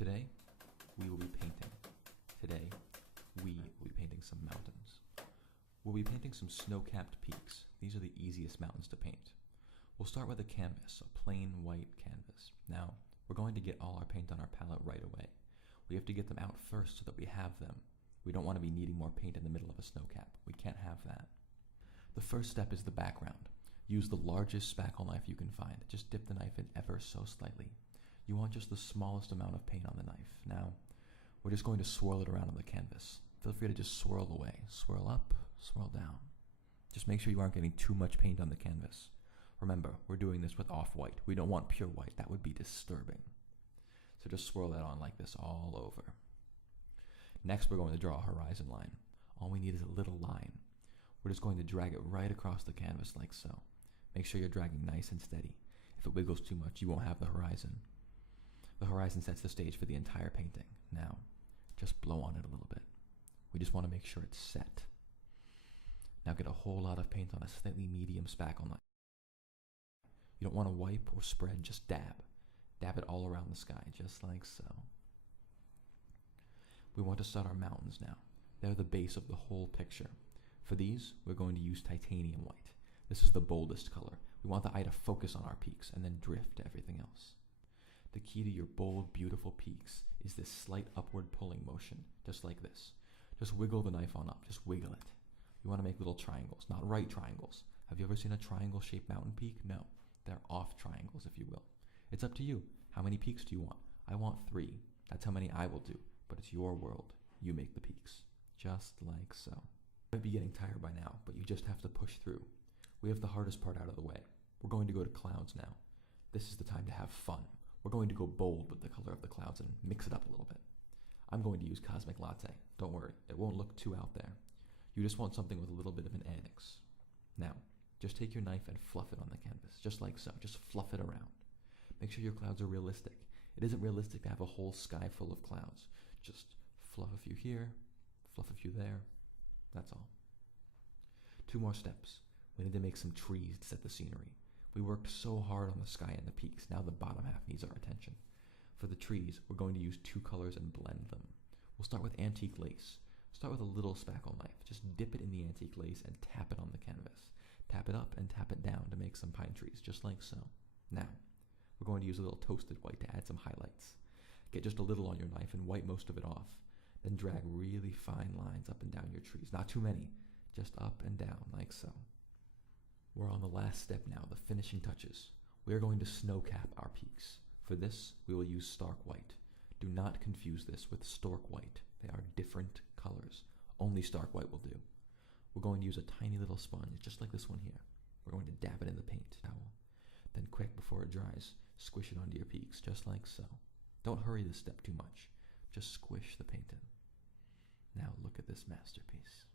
Today, we will be painting. Today, we will be painting some mountains. We'll be painting some snow-capped peaks. These are the easiest mountains to paint. We'll start with a canvas, a plain white canvas. Now, we're going to get all our paint on our palette right away. We have to get them out first so that we have them. We don't want to be needing more paint in the middle of a snow cap. We can't have that. The first step is the background. Use the largest spackle knife you can find. Just dip the knife in ever so slightly. You want just the smallest amount of paint on the knife. Now, we're just going to swirl it around on the canvas. Feel free to just swirl away. Swirl up, swirl down. Just make sure you aren't getting too much paint on the canvas. Remember, we're doing this with off-white. We don't want pure white. That would be disturbing. So just swirl that on like this all over. Next, we're going to draw a horizon line. All we need is a little line. We're just going to drag it right across the canvas like so. Make sure you're dragging nice and steady. If it wiggles too much, you won't have the horizon. The horizon sets the stage for the entire painting. Now, just blow on it a little bit. We just want to make sure it's set. Now get a whole lot of paint on a slightly medium spackle knife. You don't want to wipe or spread, just dab. Dab it all around the sky, just like so. We want to start our mountains now. They're the base of the whole picture. For these, we're going to use titanium white. This is the boldest color. We want the eye to focus on our peaks and then drift to everything else. The key to your bold, beautiful peaks is this slight upward pulling motion, just like this. Just wiggle the knife on up, just wiggle it. You want to make little triangles, not right triangles. Have you ever seen a triangle-shaped mountain peak? No, they're off triangles, if you will. It's up to you. How many peaks do you want? I want 3. That's how many I will do, but it's your world. You make the peaks, just like so. You might be getting tired by now, but you just have to push through. We have the hardest part out of the way. We're going to go to clouds now. This is the time to have fun. We're going to go bold with the color of the clouds and mix it up a little bit. I'm going to use Cosmic Latte. Don't worry, it won't look too out there. You just want something with a little bit of an annex. Now, just take your knife and fluff it on the canvas, just like so. Just fluff it around. Make sure your clouds are realistic. It isn't realistic to have a whole sky full of clouds. Just fluff a few here, fluff a few there. That's all. 2 more steps. We need to make some trees to set the scenery. We worked so hard on the sky and the peaks. Now the bottom half needs our attention. For the trees, we're going to use 2 colors and blend them. We'll start with antique lace. Start with a little spackle knife. Just dip it in the antique lace and tap it on the canvas. Tap it up and tap it down to make some pine trees, just like so. Now, we're going to use a little toasted white to add some highlights. Get just a little on your knife and wipe most of it off. Then drag really fine lines up and down your trees. Not too many, just up and down like so. We're on the last step now, the finishing touches. We are going to snow cap our peaks. For this, we will use stark white. Do not confuse this with stork white. They are different colors. Only stark white will do. We're going to use a tiny little sponge, just like this one here. We're going to dab it in the paint towel. Then quick before it dries, squish it onto your peaks, just like so. Don't hurry this step too much. Just squish the paint in. Now look at this masterpiece.